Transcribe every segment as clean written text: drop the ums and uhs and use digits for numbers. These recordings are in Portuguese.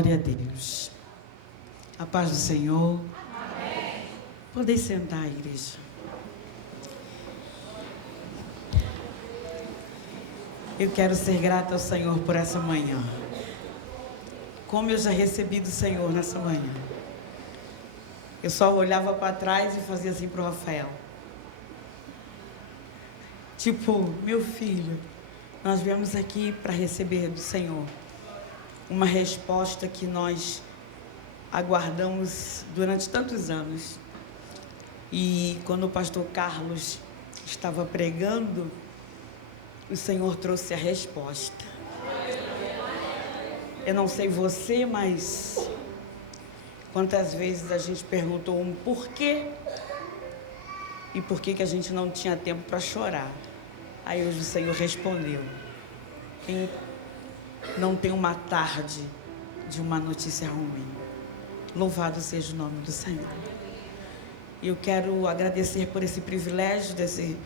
Glória a Deus. A paz do Senhor. Amém. Podem sentar, igreja. Eu quero ser grata ao Senhor por essa manhã. Como eu já recebi do Senhor nessa manhã. Eu só olhava para trás e fazia assim para o Rafael. Tipo, meu filho, nós viemos aqui para receber do Senhor uma resposta que nós aguardamos durante tantos anos. E quando o pastor Carlos estava pregando, o Senhor trouxe a resposta. Eu não sei você, mas quantas vezes a gente perguntou um porquê e por que a gente não tinha tempo para chorar. Aí hoje o Senhor respondeu. Quem não tem uma tarde de uma notícia ruim. Louvado seja o nome do Senhor. Eu quero agradecer por esse privilégio de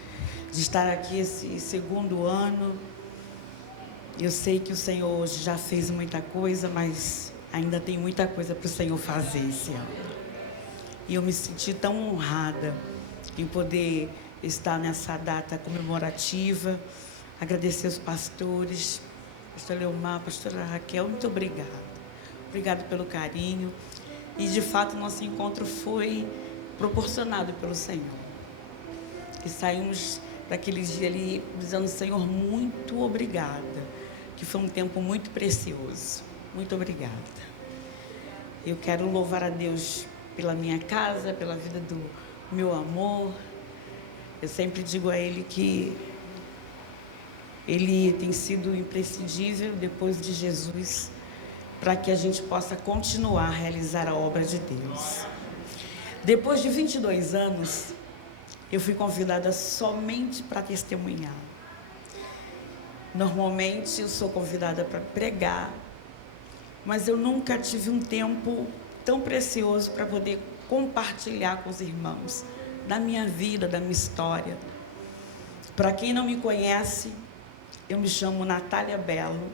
estar aqui esse segundo ano. Eu sei que o Senhor hoje já fez muita coisa, mas ainda tem muita coisa para o Senhor fazer esse ano. E eu me senti tão honrada em poder estar nessa data comemorativa. Agradecer os pastores, pastor Leomar, pastora Raquel, muito obrigada. Obrigada pelo carinho. E de fato nosso encontro foi proporcionado pelo Senhor. E saímos daquele dia ali dizendo, Senhor, muito obrigada. Que foi um tempo muito precioso. Muito obrigada. Eu quero louvar a Deus pela minha casa, pela vida do meu amor. Eu sempre digo a Ele que Ele tem sido imprescindível depois de Jesus, para que a gente possa continuar a realizar a obra de Deus. Depois de 22 anos, eu fui convidada somente para testemunhar. Normalmente eu sou convidada para pregar, mas eu nunca tive um tempo tão precioso para poder compartilhar com os irmãos da minha vida, da minha história. Para quem não me conhece, eu me chamo Natália Belo.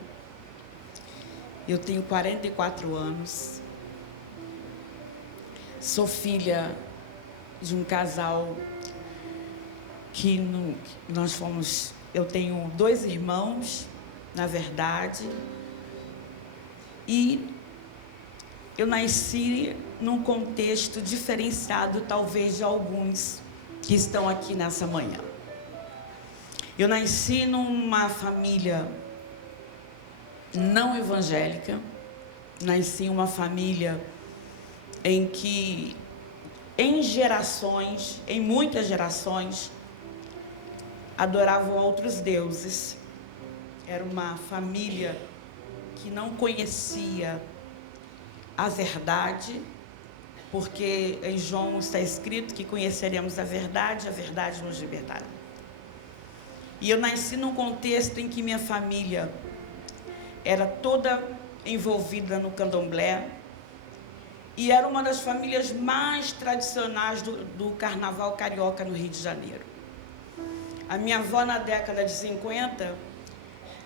Eu tenho 44 anos. Sou filha de um casal que nós fomos... Eu tenho 2 irmãos, na verdade. E eu nasci num contexto diferenciado, talvez, de alguns que estão aqui nessa manhã. Eu nasci numa família não evangélica, nasci em uma família em que, em muitas gerações, adoravam outros deuses. Era uma família que não conhecia a verdade, porque em João está escrito que conheceremos a verdade nos libertará. E eu nasci num contexto em que minha família era toda envolvida no candomblé e era uma das famílias mais tradicionais do carnaval carioca no Rio de Janeiro. A minha avó, na década de 50,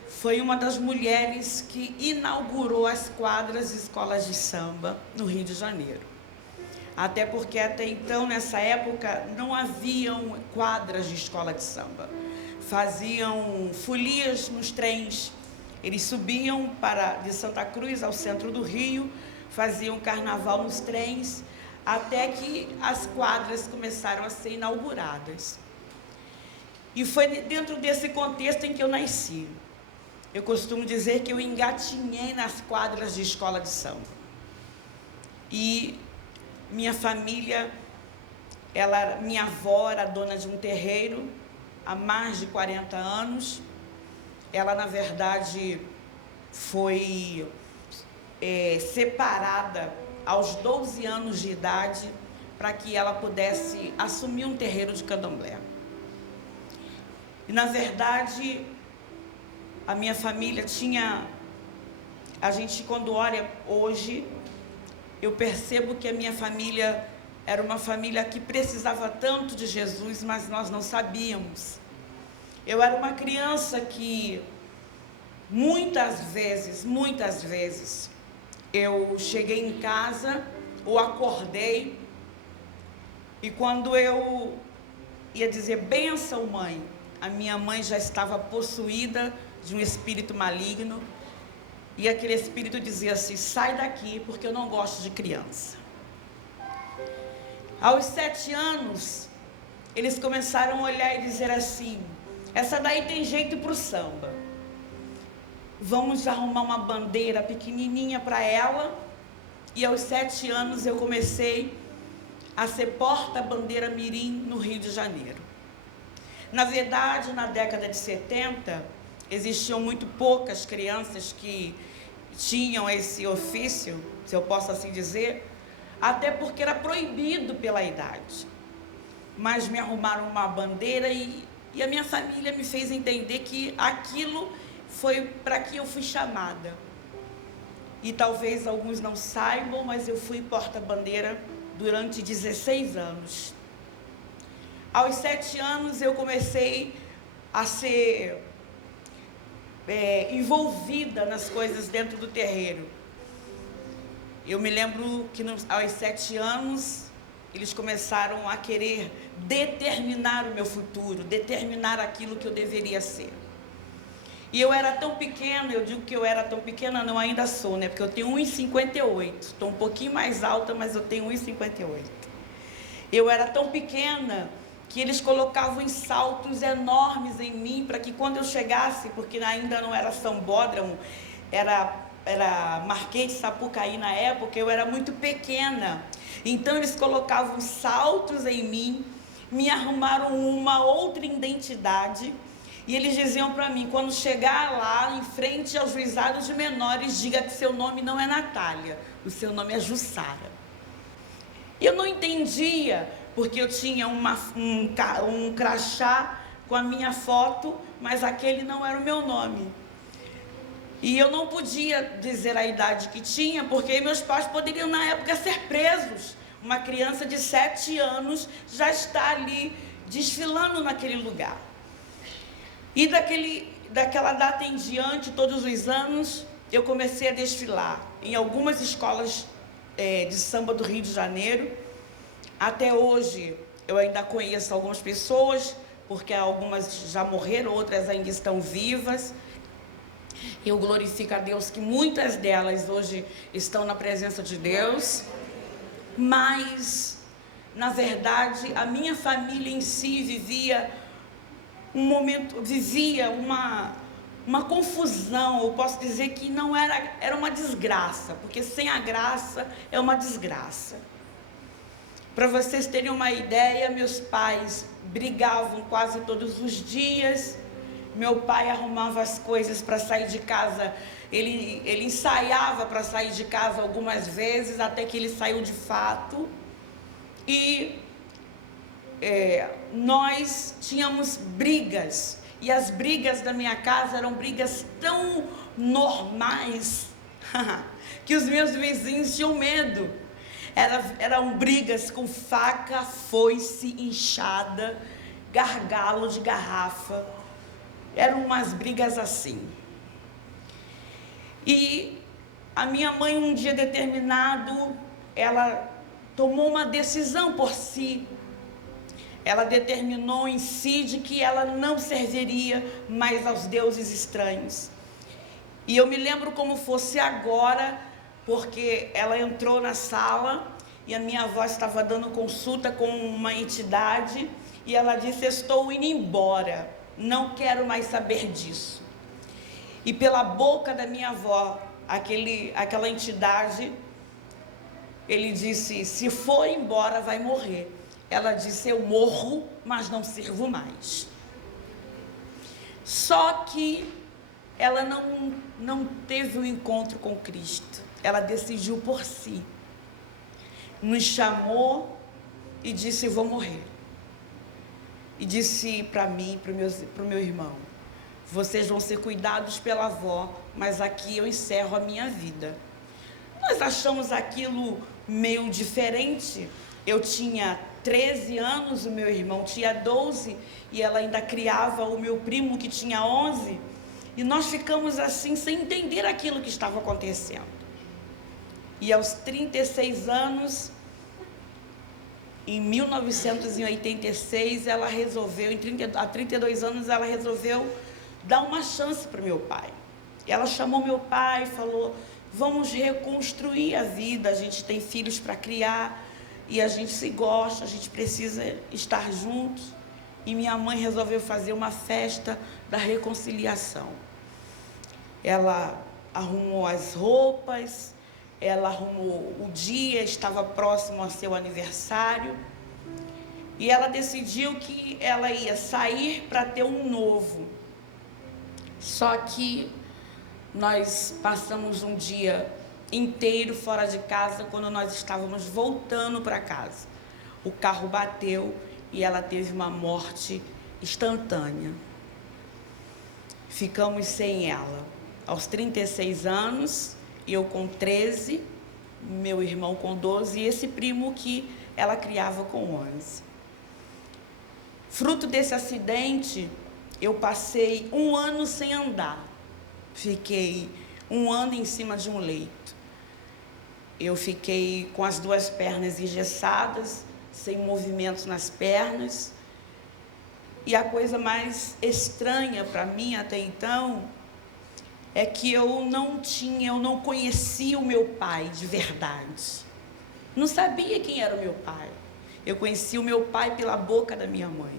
foi uma das mulheres que inaugurou as quadras e escolas de samba no Rio de Janeiro. Até porque até então, nessa época, não haviam quadras de escola de samba. Faziam folias nos trens. Eles subiam de Santa Cruz ao centro do Rio, faziam carnaval nos trens, até que as quadras começaram a ser inauguradas. E foi dentro desse contexto em que eu nasci. Eu costumo dizer que eu engatinhei nas quadras de escola de samba. E minha família, minha avó era dona de um terreiro há mais de 40 anos. Ela, na verdade, foi separada aos 12 anos de idade para que ela pudesse assumir um terreiro de candomblé. E, na verdade, a minha família tinha... A gente, quando olha hoje, eu percebo que a minha família era uma família que precisava tanto de Jesus, mas nós não sabíamos. Eu era uma criança que muitas vezes, eu cheguei em casa, ou acordei, e quando eu ia dizer benção, mãe, a minha mãe já estava possuída de um espírito maligno, e aquele espírito dizia assim: sai daqui, porque eu não gosto de criança. Aos 7 anos, eles começaram a olhar e dizer assim: essa daí tem jeito para o samba. Vamos arrumar uma bandeira pequenininha para ela. E aos 7 anos eu comecei a ser porta-bandeira mirim no Rio de Janeiro. Na verdade, na década de 70, existiam muito poucas crianças que tinham esse ofício, se eu posso assim dizer, até porque era proibido pela idade. Mas me arrumaram uma bandeira e a minha família me fez entender que aquilo foi para que eu fui chamada. E talvez alguns não saibam, mas eu fui porta-bandeira durante 16 anos. Aos 7 anos eu comecei a ser envolvida nas coisas dentro do terreiro. Eu me lembro que aos 7 anos eles começaram a querer determinar o meu futuro, determinar aquilo que eu deveria ser. E eu era tão pequena, eu digo que eu era tão pequena, não, ainda sou, né? Porque eu tenho 1,58, estou um pouquinho mais alta, mas eu tenho 1,58. Eu era tão pequena que eles colocavam saltos enormes em mim, para que quando eu chegasse, porque ainda não era Sambódromo, era Marquês de Sapucaí na época, eu era muito pequena. Então eles colocavam saltos em mim, me arrumaram uma outra identidade, e eles diziam para mim: quando chegar lá, em frente aos juizados de menores, diga que seu nome não é Natália, o seu nome é Jussara. Eu não entendia, porque eu tinha um crachá com a minha foto, mas aquele não era o meu nome. E eu não podia dizer a idade que tinha, porque meus pais poderiam na época ser presos. Uma criança de 7 anos já está ali desfilando naquele lugar. E daquela data em diante, todos os anos, eu comecei a desfilar em algumas escolas de samba do Rio de Janeiro. Até hoje eu ainda conheço algumas pessoas, porque algumas já morreram, outras ainda estão vivas. Eu glorifico a Deus que muitas delas hoje estão na presença de Deus. Mas, na verdade, a minha família em si vivia uma confusão. Eu posso dizer que não era uma desgraça, porque sem a graça é uma desgraça. Para vocês terem uma ideia, meus pais brigavam quase todos os dias. Meu pai arrumava as coisas para sair de casa, ele ensaiava para sair de casa algumas vezes, até que ele saiu de fato. E nós tínhamos brigas, e as brigas da minha casa eram brigas tão normais que os meus vizinhos tinham medo. Eram brigas com faca, foice, enxada, gargalo de garrafa. Eram umas brigas assim. E a minha mãe, um dia determinado, ela tomou uma decisão por si. Ela determinou em si de que ela não serviria mais aos deuses estranhos. E eu me lembro como fosse agora, porque ela entrou na sala e a minha avó estava dando consulta com uma entidade, e ela disse: estou indo embora, não quero mais saber disso. E pela boca da minha avó, aquela entidade, ele disse: se for embora vai morrer. Ela disse: eu morro, mas não sirvo mais. Só que ela não teve um encontro com Cristo. Ela decidiu por si. Nos chamou e disse: vou morrer. E disse para mim, para o meu irmão: vocês vão ser cuidados pela avó, mas aqui eu encerro a minha vida. Nós achamos aquilo meio diferente. Eu tinha 13 anos, o meu irmão tinha 12, e ela ainda criava o meu primo que tinha 11, e nós ficamos assim, sem entender aquilo que estava acontecendo. E aos 36 anos, em 1986, ela resolveu, há 32 anos, ela resolveu dar uma chance para o meu pai. Ela chamou meu pai e falou: vamos reconstruir a vida, a gente tem filhos para criar, e a gente se gosta, a gente precisa estar juntos. E minha mãe resolveu fazer uma festa da reconciliação. Ela arrumou as roupas, ela arrumou o dia, estava próximo a seu aniversário, e ela decidiu que ela ia sair para ter um novo. Só que nós passamos um dia inteiro fora de casa. Quando nós estávamos voltando para casa, o carro bateu e ela teve uma morte instantânea. Ficamos sem ela. Aos 36 anos, eu com 13, meu irmão com 12 e esse primo que ela criava com 11. Fruto desse acidente, eu passei 1 ano sem andar. Fiquei 1 ano em cima de um leito. Eu fiquei com as 2 pernas engessadas, sem movimentos nas pernas. E a coisa mais estranha para mim até então é que eu não conhecia o meu pai de verdade. Não sabia quem era o meu pai. Eu conheci o meu pai pela boca da minha mãe.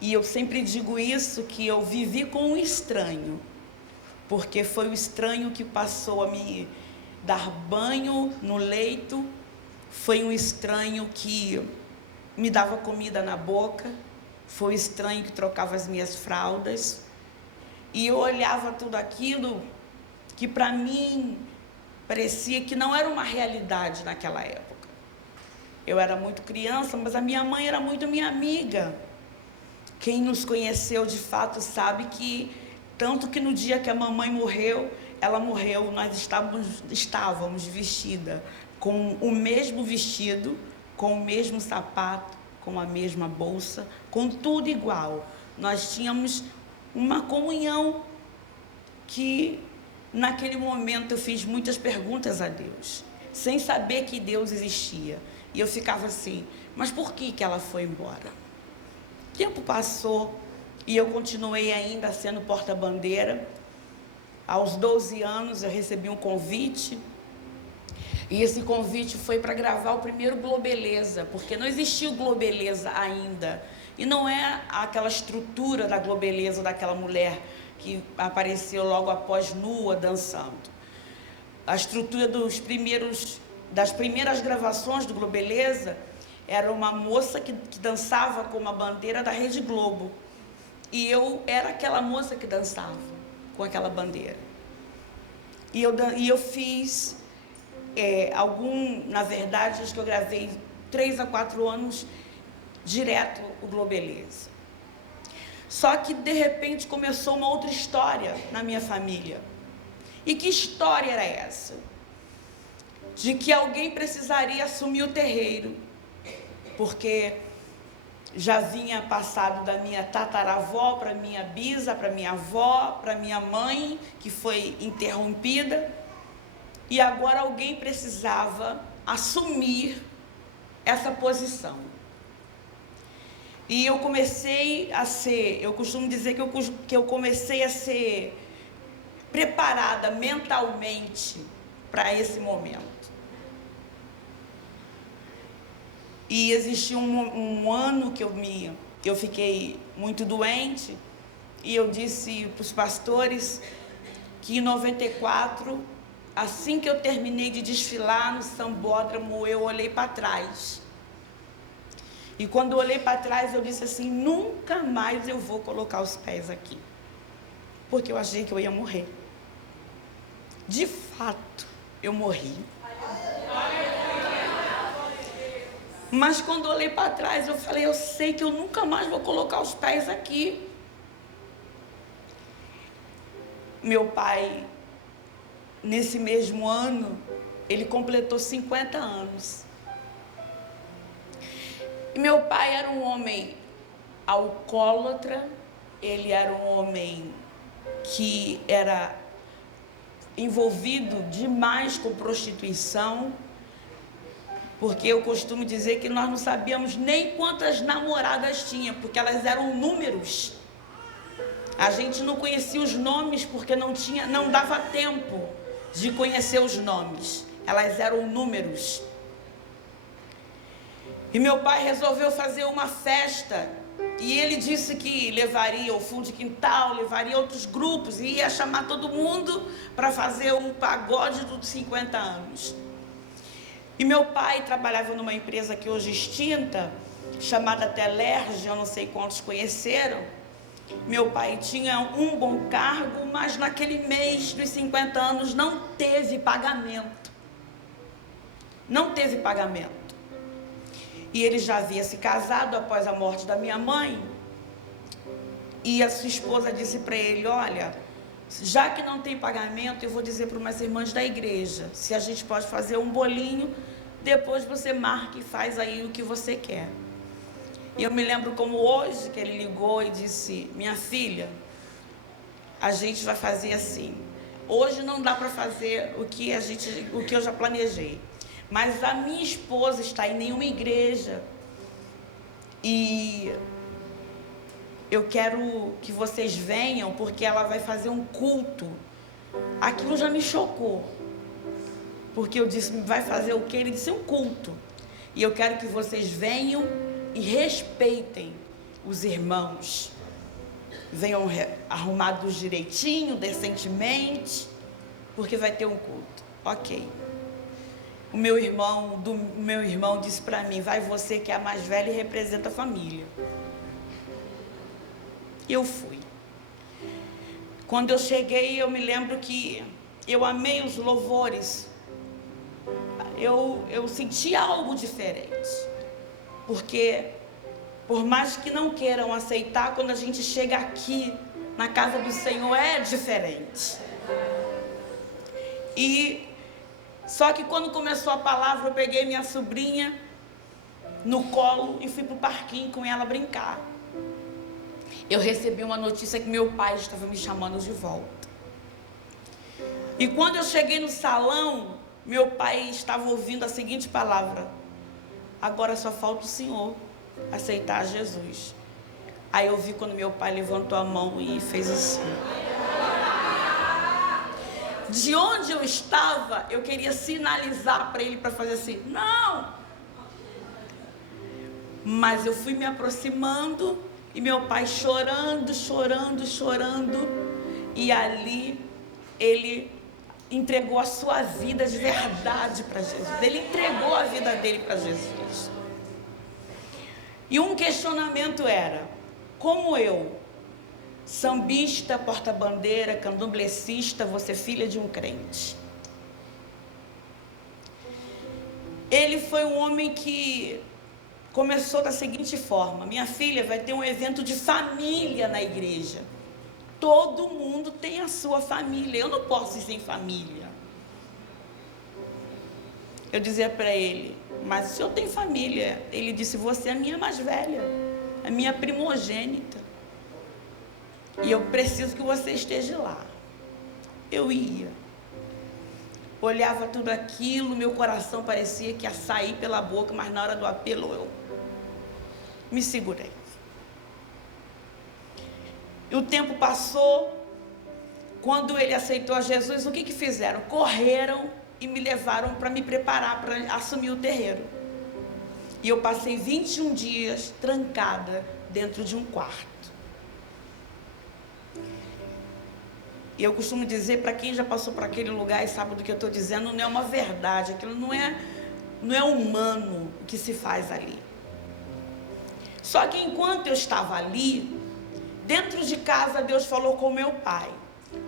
E eu sempre digo isso, que eu vivi com um estranho, porque foi o estranho que passou a me dar banho no leito, foi um estranho que me dava comida na boca, foi o estranho que trocava as minhas fraldas. E eu olhava tudo aquilo que para mim parecia que não era uma realidade naquela época. Eu era muito criança, mas a minha mãe era muito minha amiga. Quem nos conheceu de fato sabe que, tanto que no dia que a mamãe morreu, ela morreu, nós estávamos vestidas com o mesmo vestido, com o mesmo sapato, com a mesma bolsa, com tudo igual. Nós tínhamos uma comunhão que, naquele momento, eu fiz muitas perguntas a Deus, sem saber que Deus existia. E eu ficava assim: mas por que ela foi embora? O tempo passou e eu continuei ainda sendo porta-bandeira. Aos 12 anos eu recebi um convite, e esse convite foi para gravar o primeiro Globeleza, porque não existia o Globeleza ainda. E não é aquela estrutura da Globeleza, daquela mulher que apareceu logo após nua, dançando. A estrutura das primeiras gravações do Globeleza era uma moça que dançava com uma bandeira da Rede Globo. E eu era aquela moça que dançava com aquela bandeira. E eu fiz na verdade, acho que eu gravei 3 a 4 anos direto o Globeleza. Só que de repente começou uma outra história na minha família. E que história era essa? De que alguém precisaria assumir o terreiro, porque já vinha passado da minha tataravó para minha bisa, para minha avó, para minha mãe, que foi interrompida, e agora alguém precisava assumir essa posição. E eu costumo dizer que eu comecei a ser preparada mentalmente para esse momento. E existiu um ano que eu fiquei muito doente, e eu disse para os pastores que em 94, assim que eu terminei de desfilar no Sambódromo, eu olhei para trás. E quando eu olhei para trás, eu disse assim: nunca mais eu vou colocar os pés aqui. Porque eu achei que eu ia morrer. De fato, eu morri. Mas quando eu olhei para trás, eu falei: eu sei que eu nunca mais vou colocar os pés aqui. Meu pai, nesse mesmo ano, ele completou 50 anos. E meu pai era um homem alcoólatra, ele era um homem que era envolvido demais com prostituição, porque eu costumo dizer que nós não sabíamos nem quantas namoradas tinha, porque elas eram números. A gente não conhecia os nomes porque não dava tempo de conhecer os nomes. Elas eram números. E meu pai resolveu fazer uma festa. E ele disse que levaria o fundo de quintal, levaria outros grupos, e ia chamar todo mundo para fazer um pagode dos 50 anos. E meu pai trabalhava numa empresa que hoje extinta, chamada Telerge, eu não sei quantos conheceram. Meu pai tinha um bom cargo, mas naquele mês dos 50 anos não teve pagamento. Não teve pagamento. E ele já havia se casado após a morte da minha mãe. E a sua esposa disse para ele: olha, já que não tem pagamento, eu vou dizer para umas irmãs da igreja, se a gente pode fazer um bolinho, depois você marca e faz aí o que você quer. E eu me lembro como hoje que ele ligou e disse: minha filha, a gente vai fazer assim. Hoje não dá para fazer o que eu já planejei. Mas a minha esposa está em nenhuma igreja. E eu quero que vocês venham, porque ela vai fazer um culto. Aquilo já me chocou. Porque eu disse: vai fazer o quê? Ele disse: um culto. E eu quero que vocês venham e respeitem os irmãos. Venham arrumados direitinho, decentemente, porque vai ter um culto. Ok. O meu irmão disse para mim: vai você que é a mais velha e representa a família. Eu fui. Quando eu cheguei, eu me lembro que eu amei os louvores. Eu senti algo diferente. Porque, por mais que não queiram aceitar, quando a gente chega aqui na casa do Senhor é diferente. Só que quando começou a palavra, eu peguei minha sobrinha no colo e fui para o parquinho com ela brincar. Eu recebi uma notícia que meu pai estava me chamando de volta. E quando eu cheguei no salão, meu pai estava ouvindo a seguinte palavra: agora só falta o senhor aceitar Jesus. Aí eu vi quando meu pai levantou a mão e fez assim. De onde eu estava, eu queria sinalizar para ele para fazer assim: não! Mas eu fui me aproximando e meu pai chorando. E ali ele entregou a sua vida de verdade para Jesus. Ele entregou a vida dele para Jesus. E um questionamento era: como eu, sambista, porta-bandeira, candomblecista, vou ser filha de um crente? Ele foi um homem que começou da seguinte forma: minha filha, vai ter um evento de família na igreja. Todo mundo tem a sua família, eu não posso ir sem família. Eu dizia para ele: mas se eu tenho família? Ele disse: você é a minha mais velha, a minha primogênita. E eu preciso que você esteja lá. Eu ia. Olhava tudo aquilo, meu coração parecia que ia sair pela boca, mas na hora do apelo eu me segurei. E o tempo passou. Quando ele aceitou a Jesus, o que fizeram? Correram e me levaram para me preparar para assumir o terreiro. E eu passei 21 dias trancada dentro de um quarto. E eu costumo dizer, para quem já passou por aquele lugar e sabe do que eu estou dizendo, não é uma verdade, aquilo não é humano o que se faz ali. Só que enquanto eu estava ali, dentro de casa, Deus falou com meu pai: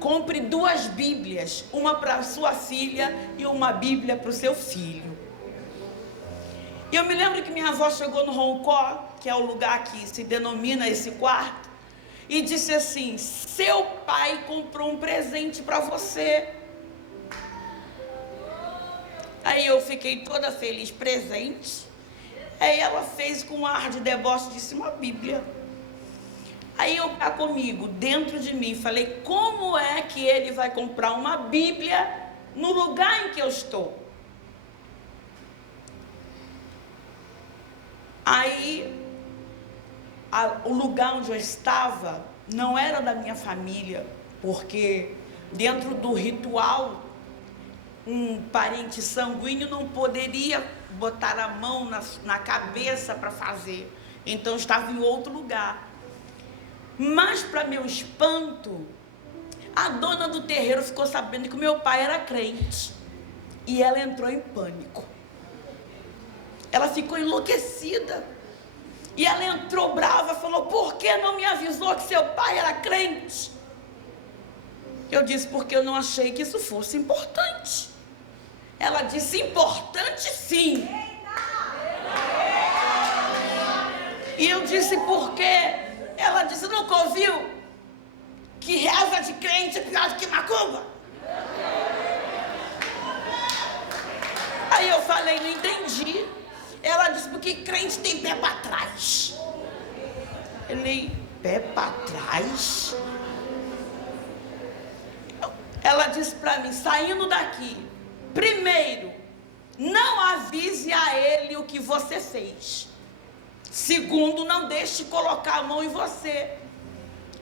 compre 2 Bíblias, uma para sua filha e uma Bíblia para o seu filho. E eu me lembro que minha avó chegou no roncó, que é o lugar que se denomina esse quarto, e disse assim: seu pai comprou um presente para você. Aí eu fiquei toda feliz: presente? Aí ela fez com um ar de deboche, disse: uma Bíblia. Aí eu cá comigo, dentro de mim, falei, como é que ele vai comprar uma Bíblia no lugar em que eu estou? Aí, o lugar onde eu estava não era da minha família, porque dentro do ritual, um parente sanguíneo não poderia botar a mão na cabeça para fazer. Então, estava em outro lugar. Mas, para meu espanto, a dona do terreiro ficou sabendo que o meu pai era crente. E ela entrou em pânico. Ela ficou enlouquecida. E ela entrou brava, falou, por que não me avisou que seu pai era crente? Eu disse, porque eu não achei que isso fosse importante. Ela disse, importante sim. E eu disse, por quê? Ela disse, nunca ouviu que reza de crente é pior do que macumba? Aí eu falei, não entendi. Ela disse, porque crente tem pé para trás. Eu falei, pé para trás? Ela disse para mim, saindo daqui, primeiro, não avise a ele o que você fez. Segundo, não deixe colocar a mão em você.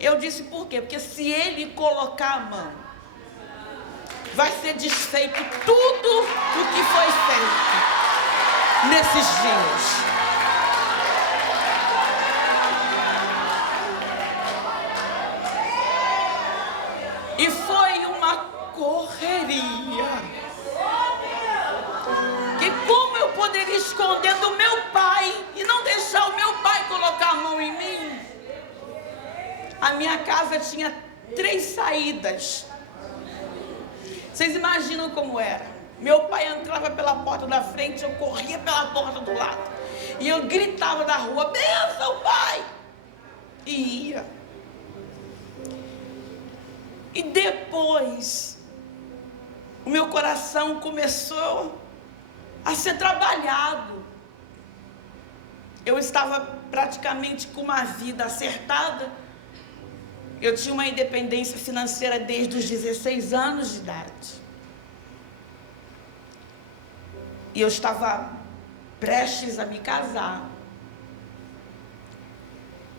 Eu disse, por quê? Porque se ele colocar a mão, vai ser desfeito tudo o que foi feito nesses dias. E foi uma correria. Que como eu poderia esconder do meu pai e não deixar o meu pai colocar a mão em mim? A minha casa tinha 3 saídas. Vocês imaginam como era? Meu pai entrava pela porta da frente, eu corria pela porta do lado. E eu gritava da rua, bênção, pai! E ia. E depois, o meu coração começou a ser trabalhado. Eu estava praticamente com uma vida acertada. Eu tinha uma independência financeira desde os 16 anos de idade. E eu estava prestes a me casar.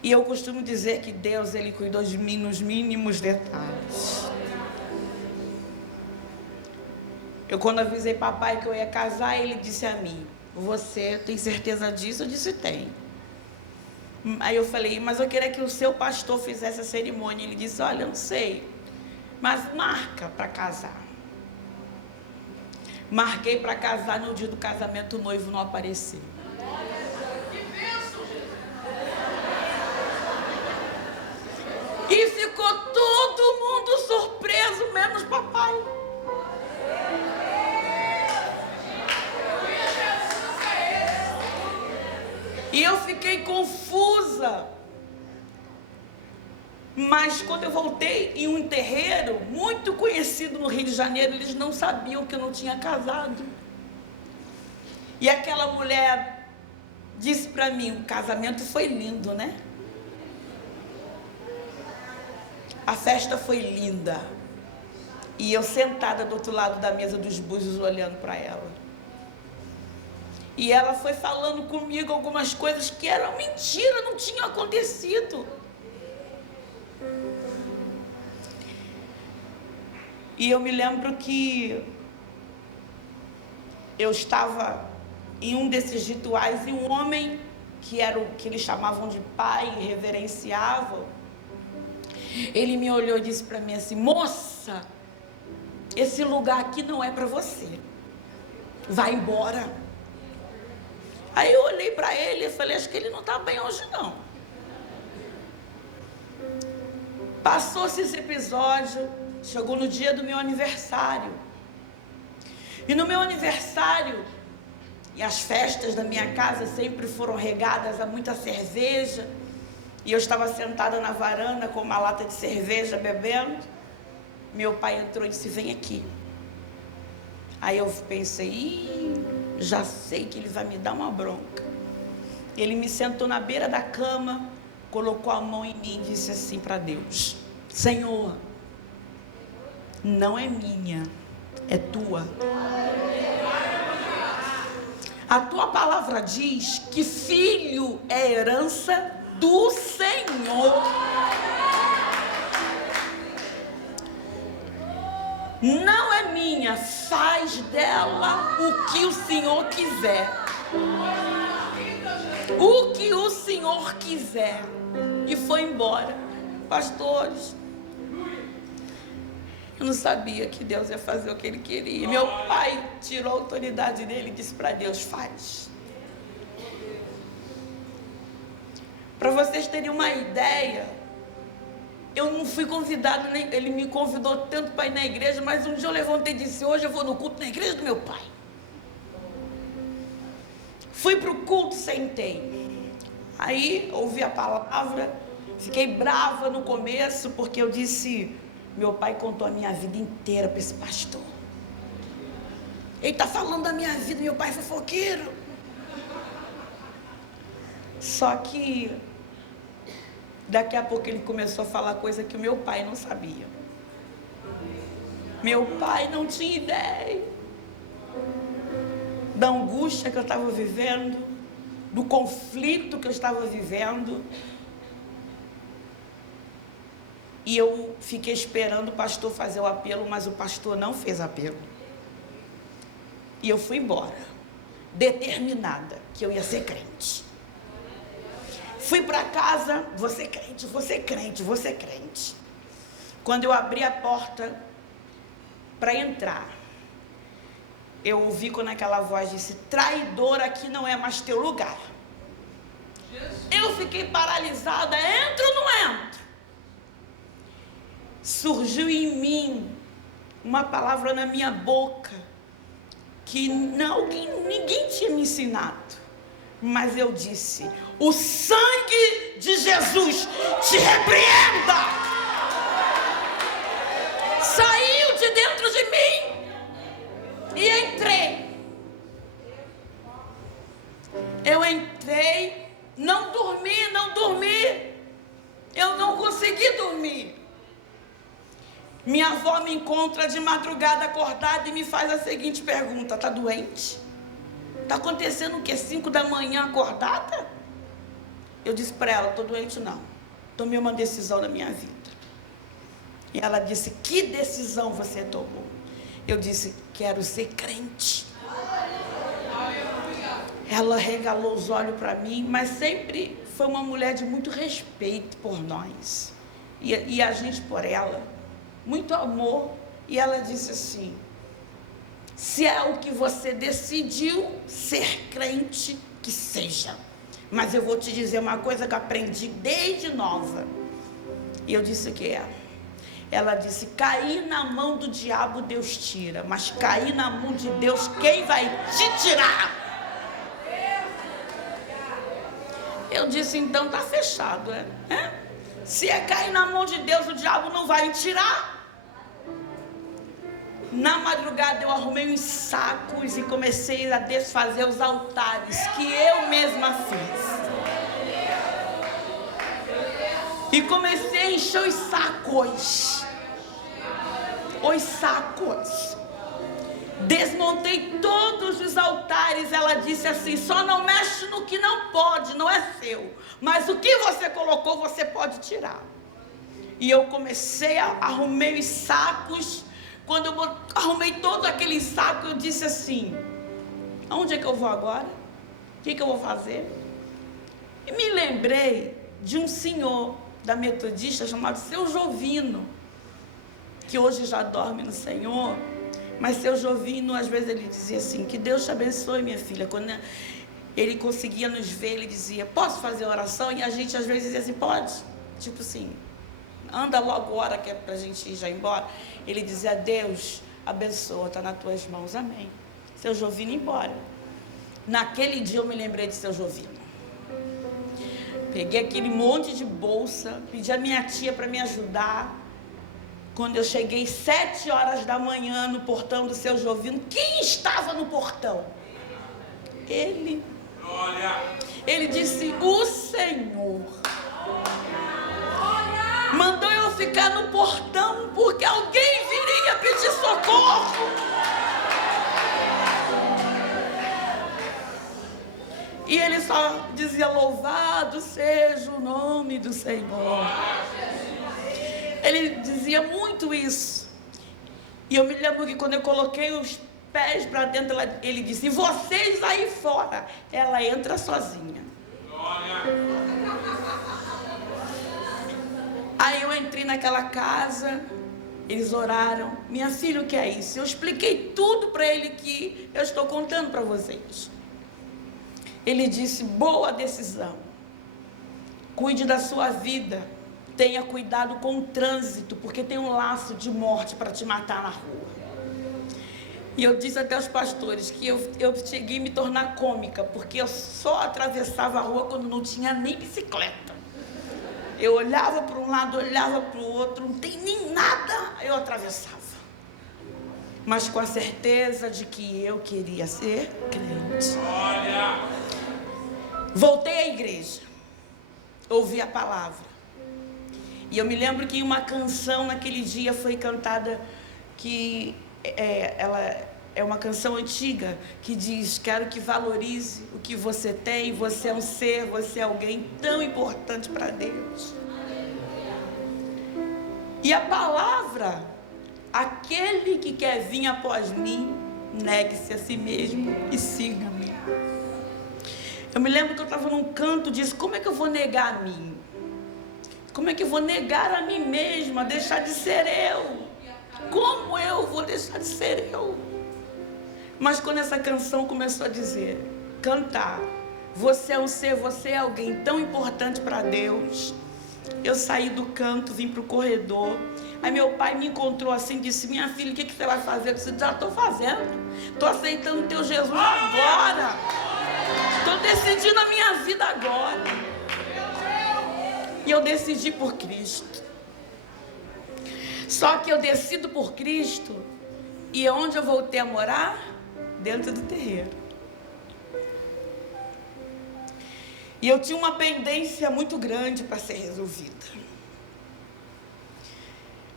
E eu costumo dizer que Deus, Ele cuidou de mim nos mínimos detalhes. Eu, quando avisei papai que eu ia casar, ele disse a mim, você tem certeza disso? Eu disse, tenho. Aí eu falei, mas eu queria que o seu pastor fizesse a cerimônia. Ele disse, olha, eu não sei, mas marca para casar. Marquei para casar, no dia do casamento o noivo não apareceu. E ficou todo mundo surpreso, menos papai. E eu fiquei confusa. Mas quando eu voltei em um terreiro muito conhecido no Rio de Janeiro, eles não sabiam que eu não tinha casado. E aquela mulher disse para mim, o casamento foi lindo, né? A festa foi linda. E eu sentada do outro lado da mesa dos búzios olhando para ela. E ela foi falando comigo algumas coisas que eram mentira, não tinham acontecido. E eu me lembro que eu estava em um desses rituais e um homem, que era o que eles chamavam de pai, reverenciavam, ele me olhou e disse para mim assim, moça, esse lugar aqui não é para você, vai embora. Aí eu olhei para ele e falei, acho que ele não está bem hoje não. Passou-se esse episódio, chegou no dia do meu aniversário. E no meu aniversário, e as festas da minha casa sempre foram regadas a muita cerveja, e eu estava sentada na varanda com uma lata de cerveja bebendo, meu pai entrou e disse, vem aqui. Aí eu pensei, já sei que ele vai me dar uma bronca. Ele me sentou na beira da cama colocou a mão em mim e disse assim para Deus: Senhor, não é minha, é tua. A tua palavra diz que filho é herança do Senhor. Não é minha, faz dela o que o Senhor quiser. O que o Senhor quiser. E foi embora. Pastores, eu não sabia que Deus ia fazer o que Ele queria. Meu pai tirou a autoridade dele e disse para Deus: faz. Para vocês terem uma ideia, eu não fui convidado, nem ele me convidou tanto para ir na igreja, mas um dia eu levantei e disse: hoje eu vou no culto na igreja do meu pai. Fui para o culto, sentei. Aí ouvi a palavra, fiquei brava no começo, porque eu disse: meu pai contou a minha vida inteira para esse pastor. Ele está falando da minha vida, meu pai é fofoqueiro. Só que daqui a pouco ele começou a falar coisa que o meu pai não sabia. Meu pai não tinha ideia da angústia que eu estava vivendo, do conflito que eu estava vivendo. E eu fiquei esperando o pastor fazer o apelo, mas o pastor não fez apelo. E eu fui embora, determinada que eu ia ser crente. Fui para casa: vou ser crente, vou ser crente, vou ser crente. Quando eu abri a porta para entrar, eu ouvi quando aquela voz disse: traidor, aqui não é mais teu lugar. Eu fiquei paralisada: entro ou não entro? Surgiu em mim uma palavra na minha boca que ninguém tinha me ensinado, mas eu disse: o sangue de Jesus te repreenda. Saiu de dentro de mim e entrei. Eu entrei, não dormi. Eu não consegui dormir. Minha avó me encontra de madrugada acordada e me faz a seguinte pergunta: tá doente? Tá acontecendo o quê? 5 da manhã acordada? Eu disse para ela: tô doente não. Tomei uma decisão na minha vida. E ela disse: que decisão você tomou? Eu disse: quero ser crente. Ela regalou os olhos para mim, mas sempre foi uma mulher de muito respeito por nós. E a gente por ela. Muito amor. E ela disse assim: se é o que você decidiu ser crente, que seja. Mas eu vou te dizer uma coisa que eu aprendi desde nova. E eu disse o que é. Ela disse: cair na mão do diabo Deus tira, mas cair na mão de Deus, quem vai te tirar? Eu disse: então tá fechado, é? Se é cair na mão de Deus, o diabo não vai me tirar. Na madrugada eu arrumei uns sacos e comecei a desfazer os altares que eu mesma fiz. E comecei a encher os sacos. Desmontei todos os altares. Ela disse assim: só não mexe no que não pode, não é seu. Mas o que você colocou, você pode tirar. E eu arrumei os sacos. Quando eu arrumei todo aquele saco, eu disse assim: aonde é que eu vou agora? O que eu vou fazer? E me lembrei de um senhor da Metodista chamado Seu Jovino, que hoje já dorme no Senhor. Mas Seu Jovino, às vezes ele dizia assim: que Deus te abençoe, minha filha. Quando ele conseguia nos ver, ele dizia: posso fazer oração? E a gente às vezes dizia assim: pode. Tipo assim, anda logo, hora que é pra gente ir já embora. Ele dizia: Deus abençoa, está nas tuas mãos, amém. Seu Jovino ia embora. Naquele dia eu me lembrei de Seu Jovino. Peguei aquele monte de bolsa, pedi a minha tia para me ajudar. Quando eu cheguei 7 horas da manhã no portão do Seu Jovino, quem estava no portão? Ele. Ele disse: o Senhor. ficar no portão, porque alguém viria pedir socorro. E ele só dizia: louvado seja o nome do Senhor. Ele dizia muito isso. E eu me lembro que quando eu coloquei os pés para dentro, ele disse: e vocês aí fora? Ela entra sozinha. Aí eu entrei naquela casa, eles oraram. Minha filha, o que é isso? Eu expliquei tudo para ele que eu estou contando para vocês. Ele disse: boa decisão. Cuide da sua vida. Tenha cuidado com o trânsito, porque tem um laço de morte para te matar na rua. E eu disse até aos pastores que eu cheguei a me tornar cômica, porque eu só atravessava a rua quando não tinha nem bicicleta. Eu olhava para um lado, olhava para o outro, não tem nem nada, eu atravessava. Mas com a certeza de que eu queria ser crente. Voltei à igreja, ouvi a palavra. E eu me lembro que uma canção naquele dia foi cantada, que ela é uma canção antiga, que diz: quero que valorize o que você tem, você é um ser, você é alguém tão importante para Deus. E a palavra: aquele que quer vir após mim, negue-se a si mesmo e siga-me. Eu me lembro que eu estava num canto e disse: como é que eu vou negar a mim? Como é que eu vou negar a mim mesma, deixar de ser eu? Como eu vou deixar de ser eu? Mas quando essa canção começou a dizer, cantar: você é um ser, você é alguém tão importante para Deus. Eu saí do canto, vim para o corredor. Aí meu pai me encontrou assim, disse: minha filha, o que você vai fazer? Eu disse: já estou fazendo. Estou aceitando o teu Jesus agora. Estou decidindo a minha vida agora. E eu decidi por Cristo. Só que eu decido por Cristo. E onde eu voltei a morar? Dentro do terreiro. E eu tinha uma pendência muito grande para ser resolvida.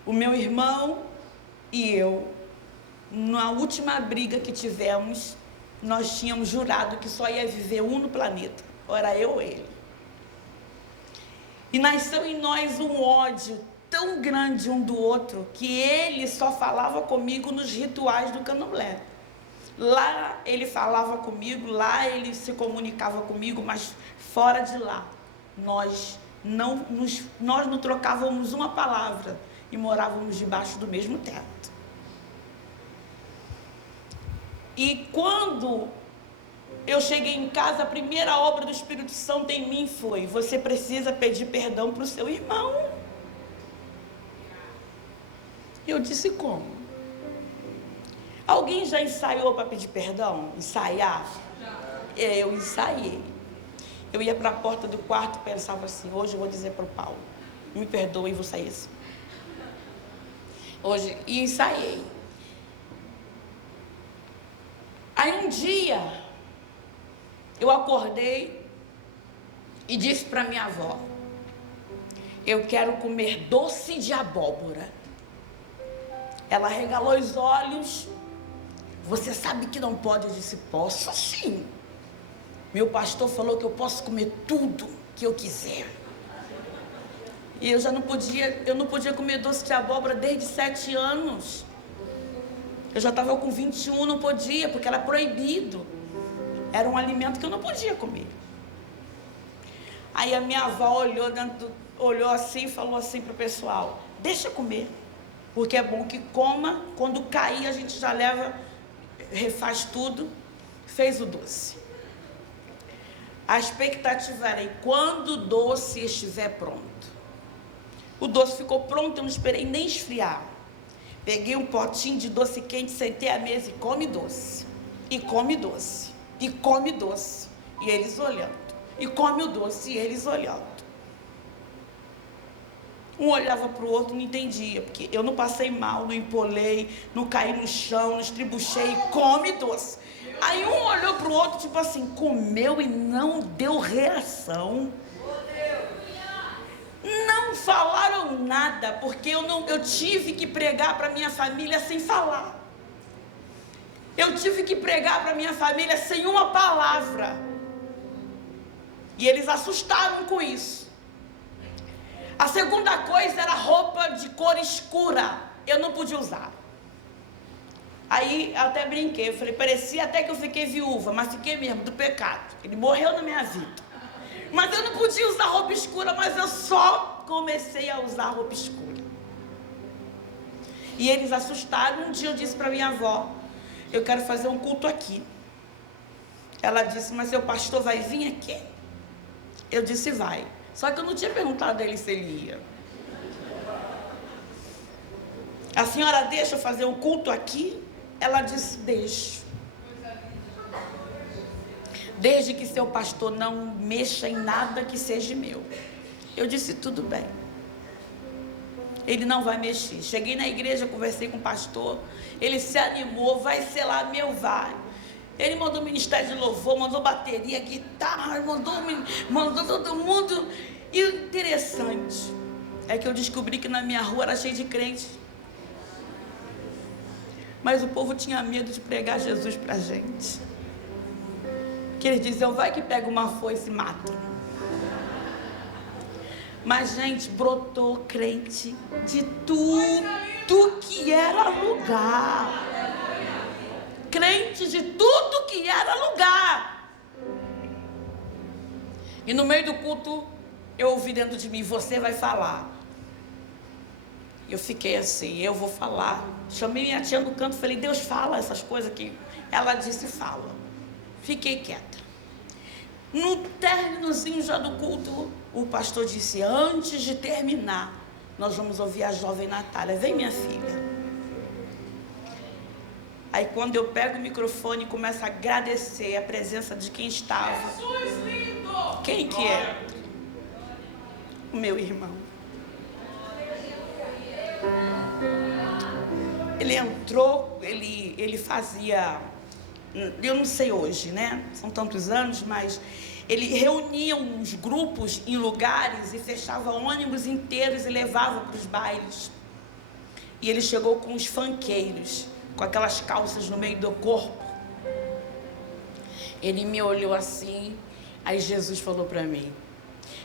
O meu irmão e eu, na última briga que tivemos, nós tínhamos jurado que só ia viver um no planeta. Ora, eu ou ele. E nasceu em nós um ódio tão grande um do outro, que ele só falava comigo nos rituais do candomblé. Lá ele falava comigo, lá ele se comunicava comigo, mas fora de lá, nós não trocávamos uma palavra e morávamos debaixo do mesmo teto. E quando eu cheguei em casa, a primeira obra do Espírito Santo em mim foi: você precisa pedir perdão para o seu irmão. Eu disse: como? Alguém já ensaiou para pedir perdão? Ensaiar? Eu ensaiei. Eu ia para a porta do quarto e pensava assim: hoje eu vou dizer para o Paulo, me perdoe e vou sair assim. Hoje, e ensaiei. Aí um dia, eu acordei e disse para minha avó: eu quero comer doce de abóbora. Ela regalou os olhos. Você sabe que não pode? Eu disse: posso sim. Meu pastor falou que eu posso comer tudo que eu quiser. E eu não podia comer doce de abóbora desde 7 anos. Eu já estava com 21, não podia, porque era proibido. Era um alimento que eu não podia comer. Aí a minha avó olhou assim e falou assim para o pessoal: deixa comer, porque é bom que coma. Quando cair a gente já leva, refaz tudo. Fez o doce. A expectativa era: quando o doce estiver pronto. O doce ficou pronto, eu não esperei nem esfriar. Peguei um potinho de doce quente, sentei à mesa e come doce. E come doce. E come doce. E eles olhando. E come o doce e eles olhando. Um olhava para o outro, não entendia, porque eu não passei mal, não empolei, não caí no chão, não estribuchei, come doce. Aí um olhou para o outro, tipo assim, comeu e não deu reação. Não falaram nada, porque eu tive que pregar para minha família sem falar. Eu tive que pregar para minha família sem uma palavra. E eles assustaram com isso. A segunda coisa era roupa de cor escura. Eu não podia usar. Aí até brinquei, eu falei, parecia até que eu fiquei viúva, mas fiquei mesmo, do pecado. Ele morreu na minha vida. Mas eu não podia usar roupa escura, mas eu só comecei a usar roupa escura. E eles assustaram. Um dia eu disse para minha avó, eu quero fazer um culto aqui. Ela disse, mas seu pastor vai vir aqui? Eu disse, vai. Só que eu não tinha perguntado a ele se ele ia. A senhora deixa eu fazer um culto aqui? Ela disse, deixo. Desde que seu pastor não mexa em nada que seja meu. Eu disse, tudo bem. Ele não vai mexer. Cheguei na igreja, conversei com o pastor. Ele se animou, vai ser lá, meu vai. Ele mandou ministério de louvor, mandou bateria, guitarra, mandou todo mundo. E o interessante é que eu descobri que na minha rua era cheio de crente. Mas o povo tinha medo de pregar Jesus pra gente. Que eles diziam, vai que pega uma foice e mata. Mas, gente, brotou crente de tudo que era lugar. Crente de tudo que era lugar. E no meio do culto, eu ouvi dentro de mim, você vai falar. Eu fiquei assim, eu vou falar. Chamei minha tia no canto, falei, Deus fala essas coisas aqui. Ela disse, fala. Fiquei quieta. No términozinho já do culto, o pastor disse, antes de terminar, nós vamos ouvir a jovem Natália. Vem, minha filha. Aí quando eu pego o microfone e começo a agradecer a presença de quem estava. Jesus lindo! Quem que é? O meu irmão. Ele entrou, ele fazia, eu não sei hoje, né? São tantos anos, mas ele reunia uns grupos em lugares e fechava ônibus inteiros e levava para os bailes. E ele chegou com os funkeiros, com aquelas calças no meio do corpo. Ele me olhou assim, aí Jesus falou para mim,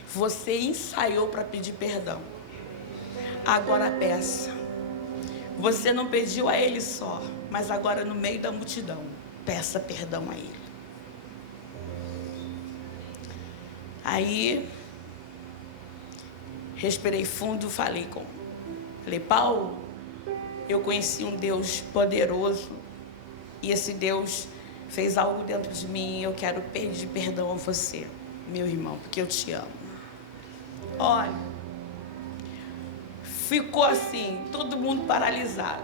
você ensaiou para pedir perdão, agora peça. Você não pediu a ele só, mas agora no meio da multidão, peça perdão a ele. Aí, respirei fundo, falei, Paulo, eu conheci um Deus poderoso, e esse Deus fez algo dentro de mim, e eu quero pedir perdão a você, meu irmão, porque eu te amo. Olha, ficou assim, todo mundo paralisado.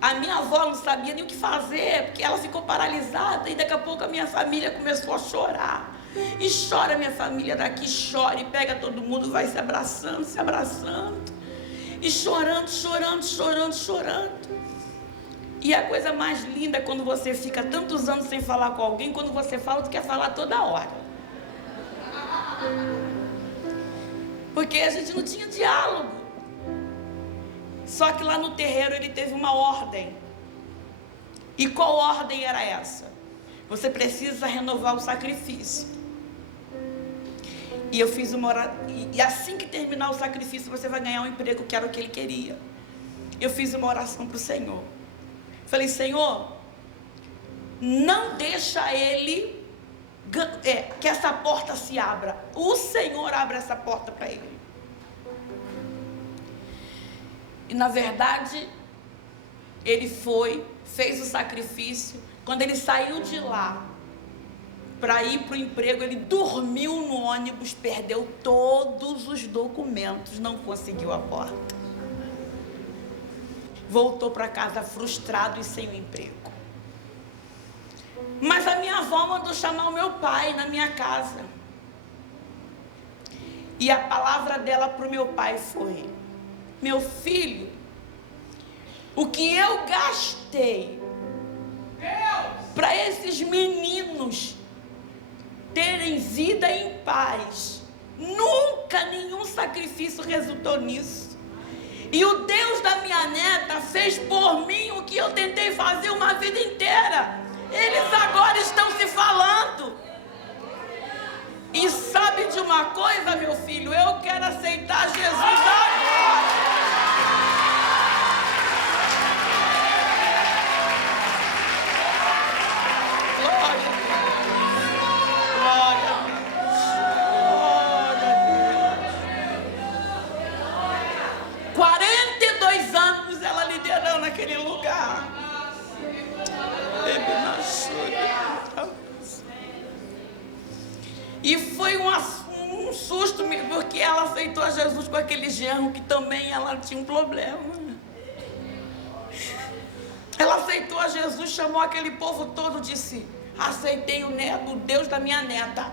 A minha avó não sabia nem o que fazer, porque ela ficou paralisada, e daqui a pouco a minha família começou a chorar. E chora minha família daqui, chora, e pega todo mundo, vai se abraçando, e chorando. E a coisa mais linda é quando você fica tantos anos sem falar com alguém, quando você fala, tu quer falar toda hora. Porque a gente não tinha diálogo. Só que lá no terreiro ele teve uma ordem. E qual ordem era essa? Você precisa renovar o sacrifício. E eu fiz uma oração. E assim que terminar o sacrifício, você vai ganhar um emprego, que era o que ele queria. Eu fiz uma oração para o Senhor. Falei, Senhor, não deixa ele, que essa porta se abra. O Senhor abre essa porta para ele. E na verdade, ele fez o sacrifício. Quando ele saiu de lá, para ir para o emprego, ele dormiu no ônibus, perdeu todos os documentos, não conseguiu a porta. Voltou para casa frustrado e sem o emprego. Mas a minha avó mandou chamar o meu pai na minha casa. E a palavra dela para o meu pai foi, meu filho, o que eu gastei para esses meninos terem vida em paz, Nunca nenhum sacrifício resultou nisso. E o Deus da minha neta fez por mim o que eu tentei fazer uma vida inteira. Eles agora estão se falando. E sabe de uma coisa, meu filho? Eu quero aceitar Jesus agora. Glória a Deus. Glória a Deus. 42 anos ela liderando aquele lugar. E foi um susto, porque ela aceitou a Jesus com aquele genro que também ela tinha um problema. Ela aceitou a Jesus, chamou aquele povo todo, disse: aceitei o Deus da minha neta.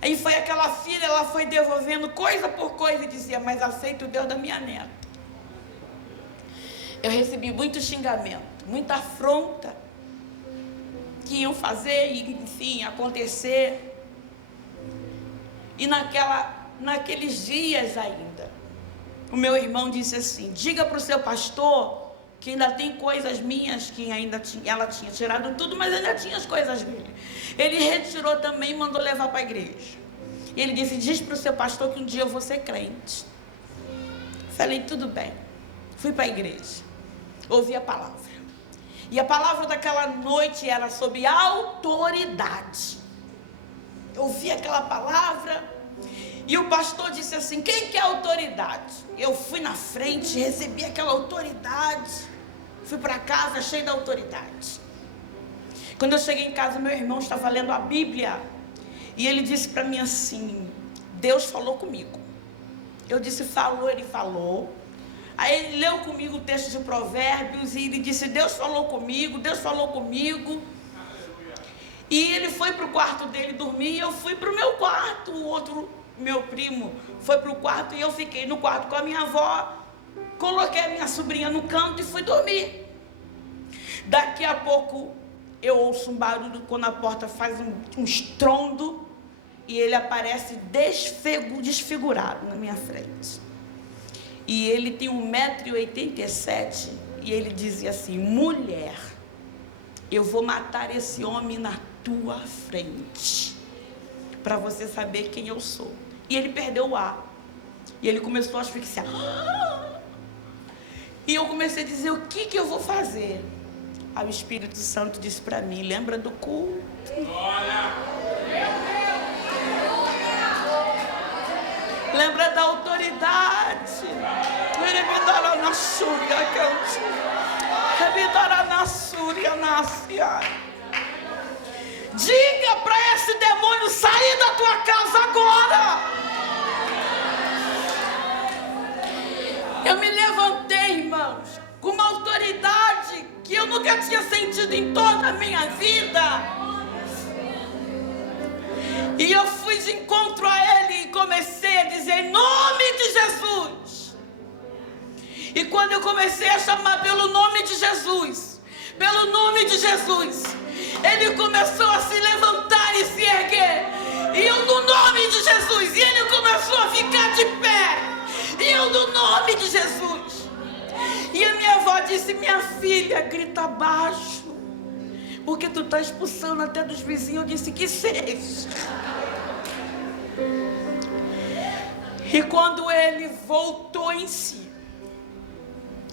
Aí foi aquela filha, ela foi devolvendo coisa por coisa e dizia: mas aceito o Deus da minha neta. Eu recebi muito xingamento, muita afronta, que iam fazer e, enfim, acontecer. E naqueles dias ainda, o meu irmão disse assim: diga para o seu pastor que ainda tem coisas minhas, que ela tinha tirado tudo, mas ainda tinha as coisas dele. Ele retirou também e mandou levar para a igreja. E ele disse: diz para o seu pastor que um dia eu vou ser crente. Falei: tudo bem. Fui para a igreja, ouvi a palavra. E a palavra daquela noite era sobre autoridade. Eu ouvi aquela palavra e o pastor disse assim: quem quer autoridade? Eu fui na frente, recebi aquela autoridade, fui para casa cheio da autoridade. Quando eu cheguei em casa, meu irmão estava lendo a Bíblia e ele disse para mim assim: Deus falou comigo. Eu disse: falou? Ele falou. Aí ele leu comigo o texto de Provérbios e ele disse: Deus falou comigo, Deus falou comigo. E ele foi para o quarto dele dormir e eu fui para o meu quarto. O outro, meu primo, foi para o quarto e eu fiquei no quarto com a minha avó. Coloquei a minha sobrinha no canto e fui dormir. Daqui a pouco eu ouço um barulho quando a porta faz um estrondo e ele aparece desfigurado na minha frente. E ele tem 1,87 m e ele dizia assim: mulher, eu vou matar esse homem na tua frente, para você saber quem eu sou. E ele perdeu o ar. E ele começou a asfixiar. E eu comecei a dizer: o que eu vou fazer? Aí o Espírito Santo disse para mim: lembra do culto. Lembra da autoridade. Diga para esse demônio sair da tua casa agora. Eu me levantei, irmãos, com uma autoridade que eu nunca tinha sentido em toda a minha vida. E eu fui de encontro a ele e comecei a dizer: em nome de Jesus. E quando eu comecei a chamar pelo nome de Jesus, pelo nome de Jesus, ele começou a se levantar e se erguer. E eu no nome de Jesus. E ele começou a ficar de pé. E eu no nome de Jesus. E a minha avó disse: minha filha, grita baixo, porque tu está expulsando até dos vizinhos. Eu disse: que seja. E quando ele voltou em si,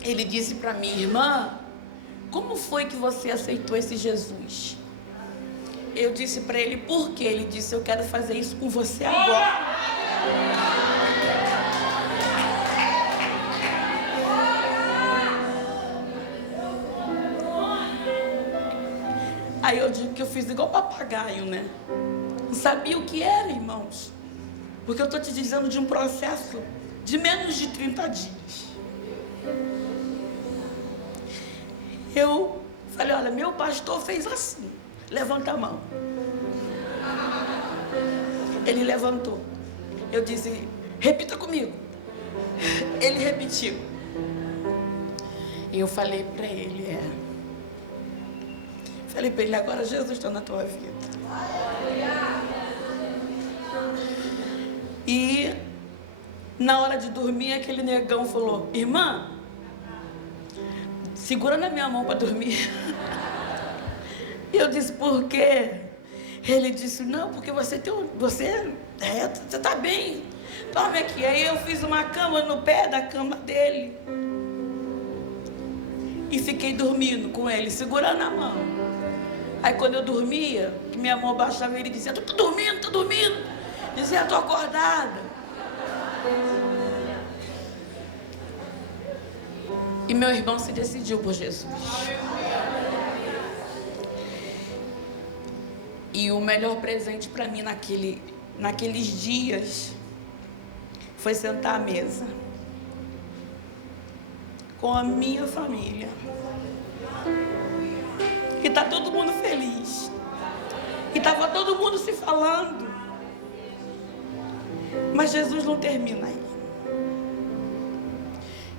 ele disse para mim: irmã, como foi que você aceitou esse Jesus? Eu disse para ele: por quê? Ele disse: eu quero fazer isso com você agora. Aí eu digo que eu fiz igual papagaio, né? Não sabia o que era, irmãos. Porque eu estou te dizendo de um processo de menos de 30 dias. Eu falei: olha, meu pastor fez assim. Levanta a mão. Ele levantou. Eu disse: repita comigo. Ele repetiu. E eu falei para ele: falei para ele: agora Jesus está na tua vida. E na hora de dormir, aquele negão falou: irmã, segura na minha mão para dormir. E eu disse: por quê? Ele disse: não, porque você está bem, dorme aqui. Aí eu fiz uma cama no pé da cama dele e fiquei dormindo com ele, segurando a mão. Aí quando eu dormia, que minha mão baixava, ele dizia: tô dormindo. Dizia: tô acordada. E meu irmão se decidiu por Jesus. E o melhor presente para mim naqueles dias foi sentar à mesa com a minha família. E tá todo mundo feliz. E tava todo mundo se falando. Mas Jesus não termina aí.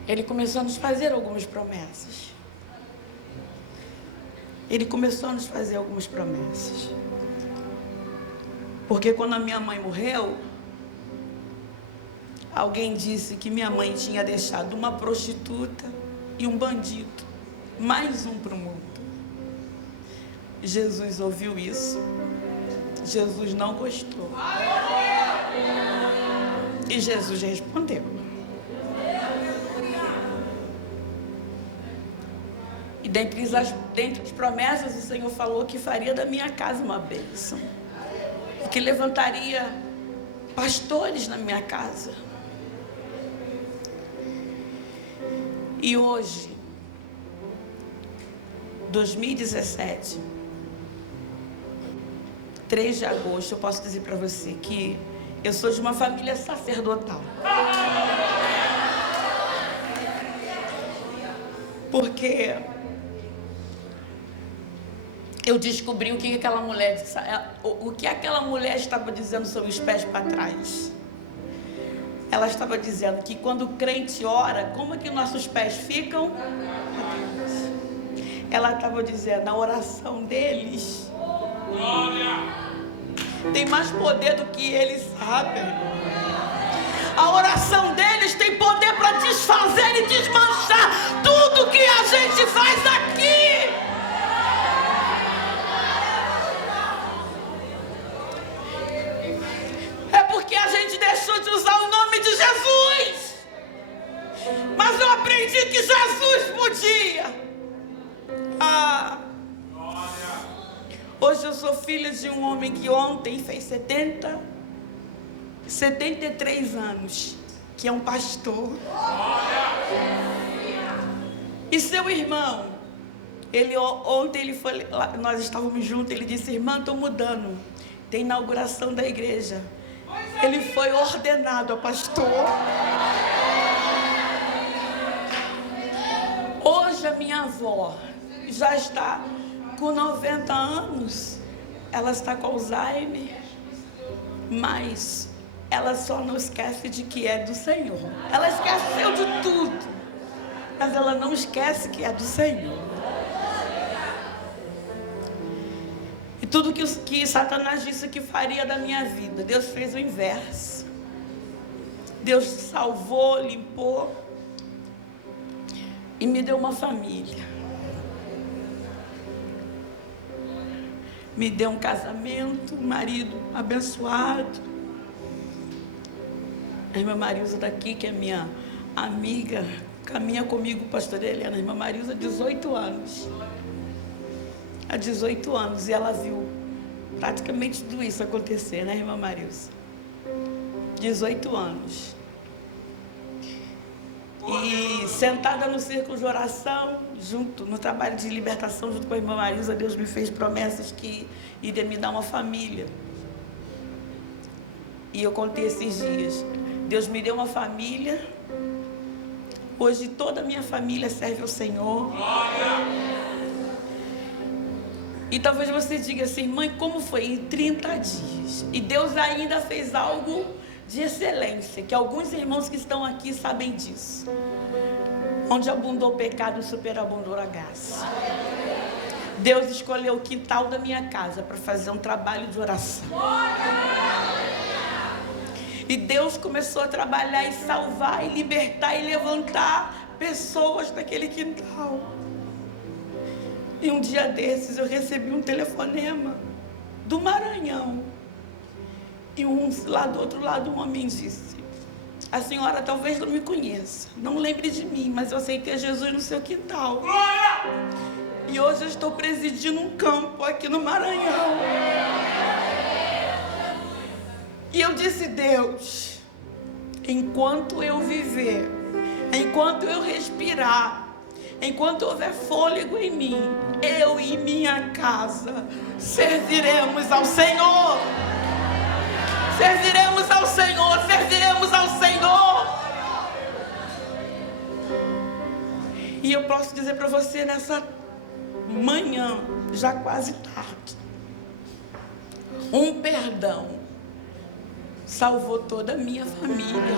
Ele começou a nos fazer algumas promessas. Porque quando a minha mãe morreu, alguém disse que minha mãe tinha deixado uma prostituta e um bandido, mais um para o mundo. Jesus ouviu isso. Jesus não gostou. E Jesus respondeu. E dentre as promessas, o Senhor falou que faria da minha casa uma bênção. E que levantaria pastores na minha casa. E hoje, 2017, 3 de agosto, eu posso dizer para você que eu sou de uma família sacerdotal. Porque eu descobri o que aquela mulher estava dizendo sobre os pés para trás. Ela estava dizendo que quando o crente ora, como é que nossos pés ficam? Ela estava dizendo: a oração deles tem mais poder do que eles sabem. A oração deles tem poder para desfazer e desmanchar tudo que a gente faz aqui. É porque a gente deixou de usar o nome de Jesus. Mas eu aprendi que Jesus podia. Hoje eu sou filha de um homem que ontem fez 73 anos, que é um pastor. E seu irmão, ontem nós estávamos juntos, ele disse: irmã, estou mudando, tem inauguração da igreja. Ele foi ordenado a pastor. Hoje a minha avó já está com 90 anos, ela está com Alzheimer, mas ela só não esquece de que é do Senhor. Ela esqueceu de tudo, mas ela não esquece que é do Senhor. E tudo que Satanás disse que faria da minha vida, Deus fez o inverso. Deus salvou, limpou e me deu uma família. Me deu um casamento, um marido abençoado. A irmã Marilza daqui, que é minha amiga, caminha comigo, pastora Helena. A irmã Marilza, há 18 anos. Há 18 anos. E ela viu praticamente tudo isso acontecer, né, irmã Marilza? 18 anos. E sentada no círculo de oração, no trabalho de libertação, junto com a irmã Marilza, Deus me fez promessas que iria me dar uma família. E eu contei esses dias. Deus me deu uma família. Hoje toda a minha família serve ao Senhor. E talvez você diga assim: mãe, como foi em 30 dias? E Deus ainda fez algo de excelência, que alguns irmãos que estão aqui sabem disso. Onde abundou o pecado, superabundou a graça. Deus escolheu o quintal da minha casa para fazer um trabalho de oração. E Deus começou a trabalhar e salvar, e libertar, e levantar pessoas daquele quintal. E um dia desses eu recebi um telefonema do Maranhão. E lá do outro lado um homem disse: a senhora talvez não me conheça, não lembre de mim, mas eu aceitei Jesus no seu quintal. E hoje eu estou presidindo um campo aqui no Maranhão. E eu disse: Deus, enquanto eu viver, enquanto eu respirar, enquanto houver fôlego em mim, eu e minha casa serviremos ao Senhor. Serviremos ao Senhor, serviremos ao Senhor. E eu posso dizer para você nessa manhã, já quase tarde, um perdão salvou toda a minha família.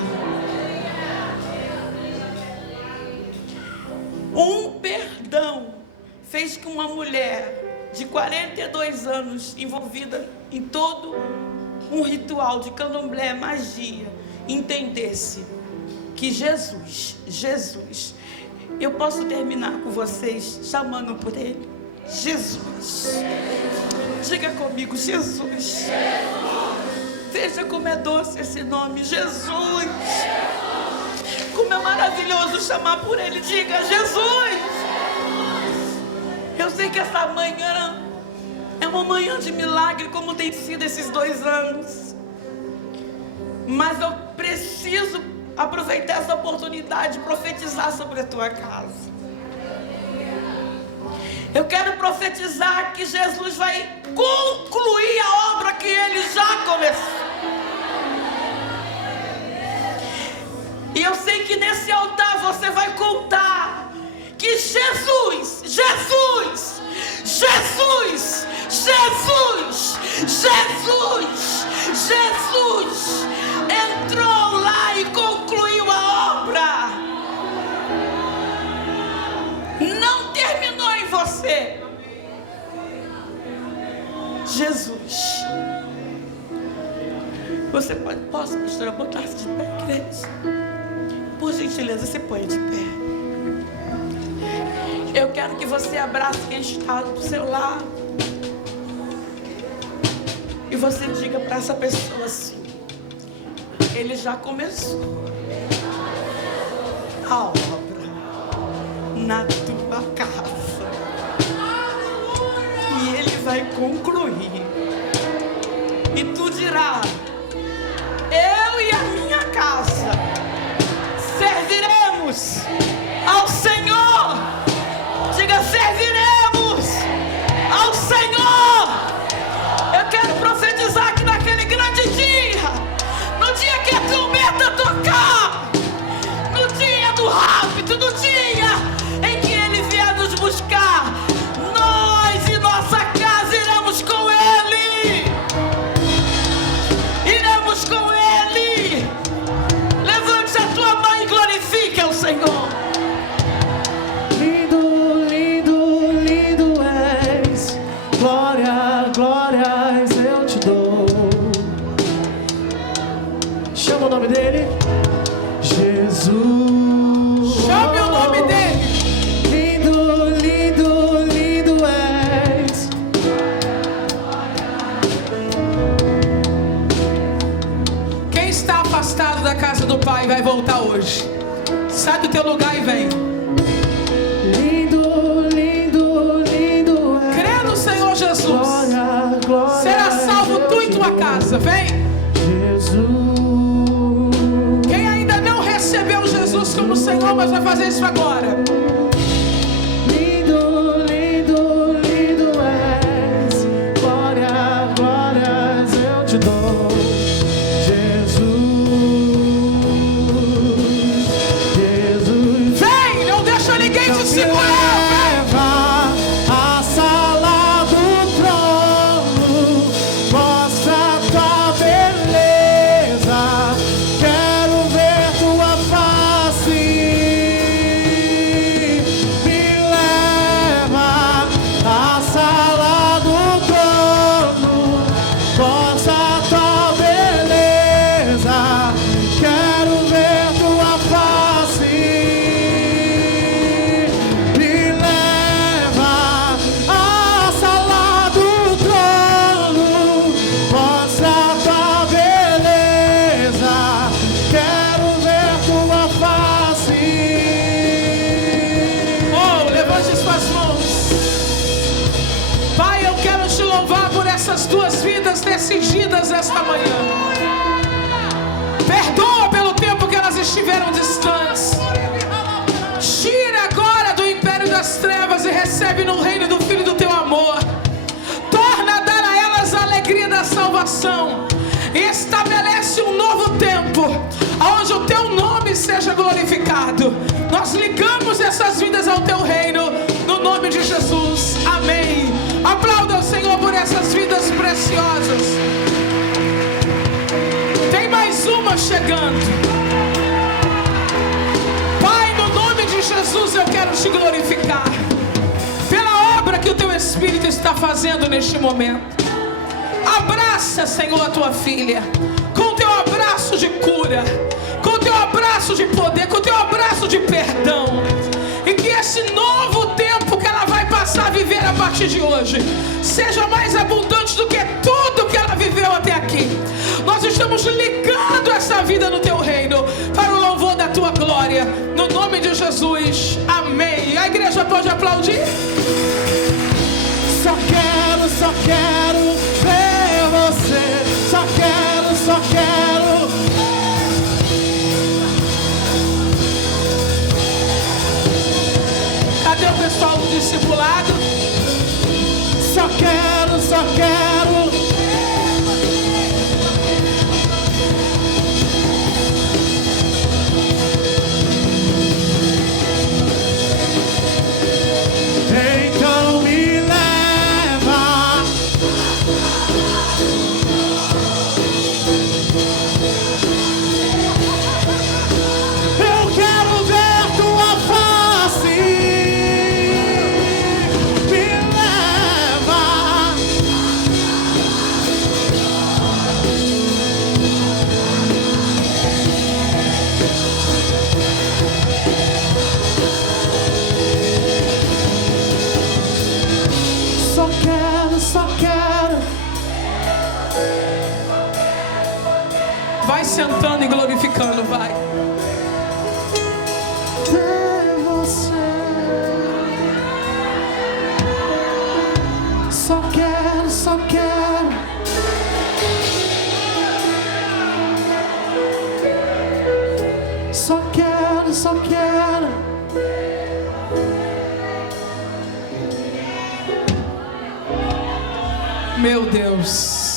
Um perdão fez que uma mulher de 42 anos, envolvida em todo um ritual de candomblé, magia, entendesse que Jesus, eu posso terminar com vocês chamando por ele, Jesus. Diga comigo, Jesus. Veja como é doce esse nome, Jesus. Como é maravilhoso chamar por ele. Diga, Jesus. Eu sei que essa manhã é uma manhã de milagre, como tem sido esses 2 anos. Mas eu preciso aproveitar essa oportunidade e profetizar sobre a tua casa. Eu quero profetizar que Jesus vai concluir a obra que ele já começou. E eu sei que nesse altar você vai contar que Jesus entrou lá e concluiu a obra. Não terminou em você. Jesus. Você posso, pastora, botar-se de pé, igreja? Por gentileza, você põe de pé. Eu quero que você abrace quem está do seu lado. E você diga para essa pessoa assim: ele já começou a obra na tua casa. E ele vai concluir. E tu dirás: eu e a minha casa serviremos ao Senhor. Diga: serviremos ao Senhor. Eu quero profetizar que naquele grande dia, no dia que a trombeta tocar, no dia do rápido, no dia em que ele vier nos buscar, nós e nossa casa iremos com ele. Iremos com ele. Levante a tua mão e glorifique ao Senhor. Lindo, lindo, lindo és. Glória, glórias eu te dou. Chama o nome dele. Jesus. Chame o nome dele. Lindo, lindo, lindo és. Quem está afastado da casa do Pai vai voltar hoje. Sai do teu lugar e vem. Lindo, lindo, lindo és. Crê no Senhor Jesus. Glória, glória. Será salvo tu e tua casa. Vem. Jesus. Quem ainda não recebeu Jesus como Senhor, mas vai fazer isso agora. Lindo, lindo, lindo és. Glória, glórias eu te dou. Jesus, Jesus. Vem, não deixa ninguém te segurar. Leva à sala do trono, mostra tua beleza. Quero ver tua face. Me leva à sala do trono, mostra tua beleza. alianças decididas esta manhã. Perdoa pelo tempo que elas estiveram distantes. Tira agora do império das trevas e recebe no reino do Filho do teu amor. Torna a dar a elas a alegria da salvação. E estabelece um novo tempo, onde o teu nome seja glorificado. Nós ligamos essas vidas ao teu reino, no nome de Jesus. Amém. Aplauda o Senhor por essas vidas preciosas. Tem mais uma chegando. Pai, no nome de Jesus eu quero te glorificar pela obra que o teu Espírito está fazendo neste momento. Abraça, Senhor, a tua filha com o teu abraço de cura, com o teu abraço de poder, com o teu abraço de perdão. E que esse novo tempo que ela vai passar a viver a partir de hoje seja mais abundante do que tudo que ela viveu até aqui. Nós estamos ligando essa vida no teu reino para o louvor da tua glória, no nome de Jesus. Amém. A igreja pode aplaudir? Só quero ver você. Só quero. Cadê o pessoal do discipulado? Só quero. Então me leva. Eu quero ver tua face. Me leva. Só quero. Vai sentando e glorificando, vai. Ver você. Só quero. Só quero. Meu Deus.